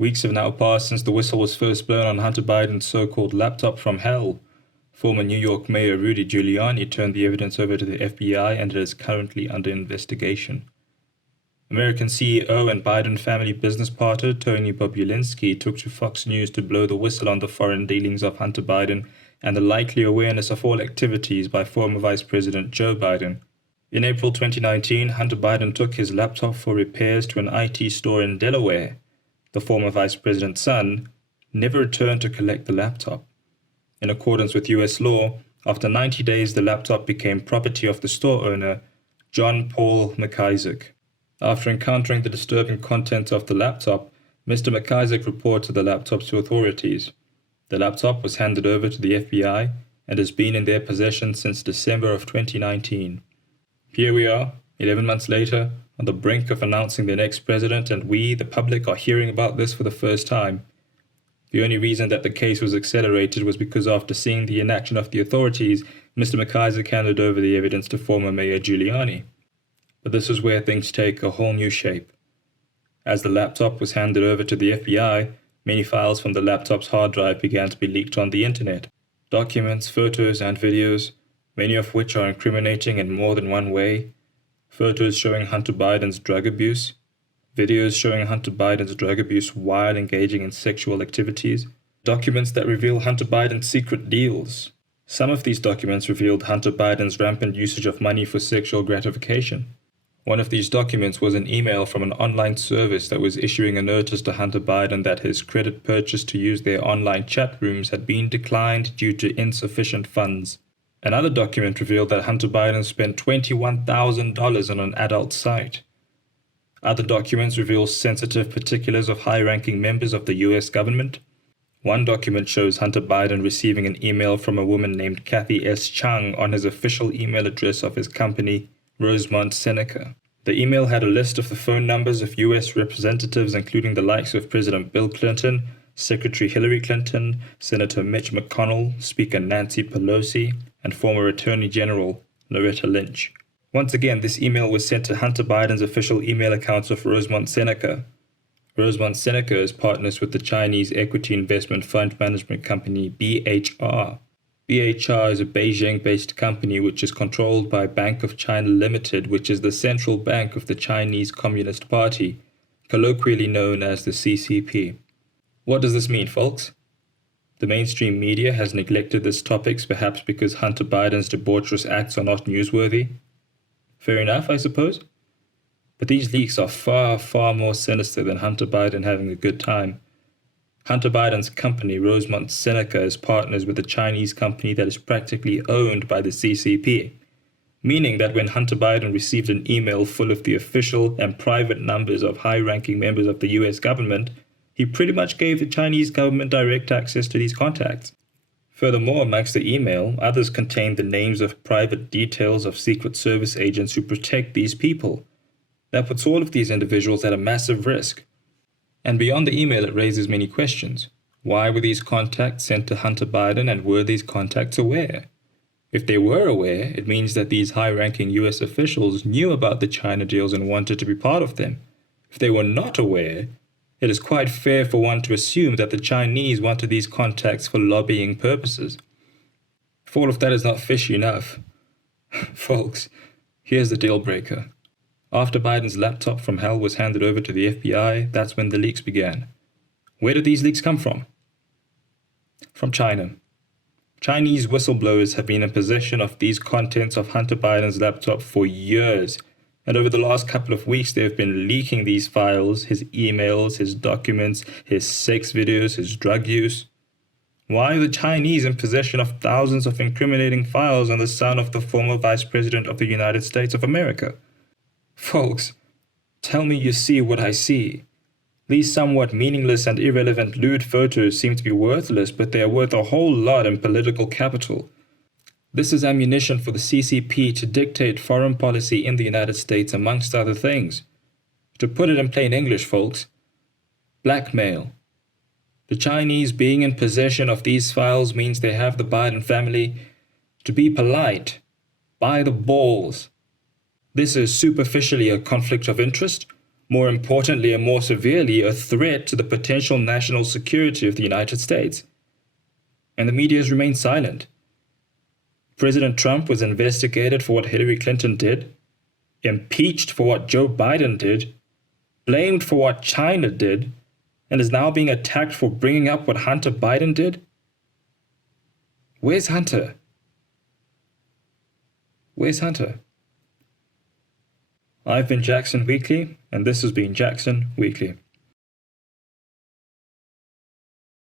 Weeks have now passed since the whistle was first blown on Hunter Biden's so-called laptop from hell. Former New York Mayor Rudy Giuliani turned the evidence over to the FBI and it is currently under investigation. American CEO and Biden family business partner Tony Bobulinski took to Fox News to blow the whistle on the foreign dealings of Hunter Biden and the likely awareness of all activities by former Vice President Joe Biden. In April 2019, Hunter Biden took his laptop for repairs to an IT store in Delaware. The former vice president's son never returned to collect the laptop. In accordance with US law, after 90 days the laptop became property of the store owner, John Paul McIsaac. After encountering the disturbing contents of the laptop, Mr. McIsaac reported the laptop to authorities. The laptop was handed over to the FBI and has been in their possession since December of 2019. Here we are, 11 months later, on the brink of announcing the next president, and we, the public, are hearing about this for the first time. The only reason that the case was accelerated was because after seeing the inaction of the authorities, Mr. McIsaac handed over the evidence to former Mayor Giuliani. But this is where things take a whole new shape. As the laptop was handed over to the FBI, many files from the laptop's hard drive began to be leaked on the internet. Documents, photos, and videos, many of which are incriminating in more than one way. Photos showing Hunter Biden's drug abuse, videos showing Hunter Biden's drug abuse while engaging in sexual activities, documents that reveal Hunter Biden's secret deals. Some of these documents revealed Hunter Biden's rampant usage of money for sexual gratification. One of these documents was an email from an online service that was issuing a notice to Hunter Biden that his credit purchase to use their online chat rooms had been declined due to insufficient funds. Another document revealed that Hunter Biden spent $21,000 on an adult site. Other documents reveal sensitive particulars of high-ranking members of the U.S. government. One document shows Hunter Biden receiving an email from a woman named Kathy S. Chung on his official email address of his company, Rosemont Seneca. The email had a list of the phone numbers of U.S. representatives including the likes of President Bill Clinton, Secretary Hillary Clinton, Senator Mitch McConnell, Speaker Nancy Pelosi, and former Attorney General Loretta Lynch. Once again, this email was sent to Hunter Biden's official email accounts of Rosemont Seneca. Rosemont Seneca is partners with the Chinese equity investment fund management company BHR. BHR is a Beijing-based company which is controlled by Bank of China Limited, which is the central bank of the Chinese Communist Party, colloquially known as the CCP. What does this mean, folks? The mainstream media has neglected these topics, perhaps because Hunter Biden's debaucherous acts are not newsworthy. Fair enough, I suppose. But these leaks are far, far more sinister than Hunter Biden having a good time. Hunter Biden's company, Rosemont Seneca, is partners with a Chinese company that is practically owned by the CCP, meaning that when Hunter Biden received an email full of the official and private numbers of high-ranking members of the US government, he pretty much gave the Chinese government direct access to these contacts. Furthermore, amongst the email, others contained the names of private details of Secret Service agents who protect these people. That puts all of these individuals at a massive risk. And beyond the email, it raises many questions. Why were these contacts sent to Hunter Biden, and were these contacts aware? If they were aware, it means that these high-ranking US officials knew about the China deals and wanted to be part of them. If they were not aware, it is quite fair for one to assume that the Chinese wanted these contacts for lobbying purposes. If all of that is not fishy enough, folks, here's the deal breaker. After Biden's laptop from hell was handed over to the FBI, that's when the leaks began. Where did these leaks come from? From China. Chinese whistleblowers have been in possession of these contents of Hunter Biden's laptop for years. And over the last couple of weeks, they have been leaking these files, his emails, his documents, his sex videos, his drug use. Why are the Chinese in possession of thousands of incriminating files on the son of the former Vice President of the United States of America? Folks, tell me you see what I see. These somewhat meaningless and irrelevant lewd photos seem to be worthless, but they are worth a whole lot in political capital. This is ammunition for the CCP to dictate foreign policy in the United States, amongst other things. To put it in plain English, folks, blackmail. The Chinese being in possession of these files means they have the Biden family, to be polite, by the balls. This is superficially a conflict of interest, More importantly and more severely, a threat to the potential national security of the United States. And the media has remained silent. President Trump was investigated for what Hillary Clinton did, impeached for what Joe Biden did, blamed for what China did, and is now being attacked for bringing up what Hunter Biden did? Where's Hunter? Where's Hunter? I've been Jackson Weekly, and this has been Jackson Weekly.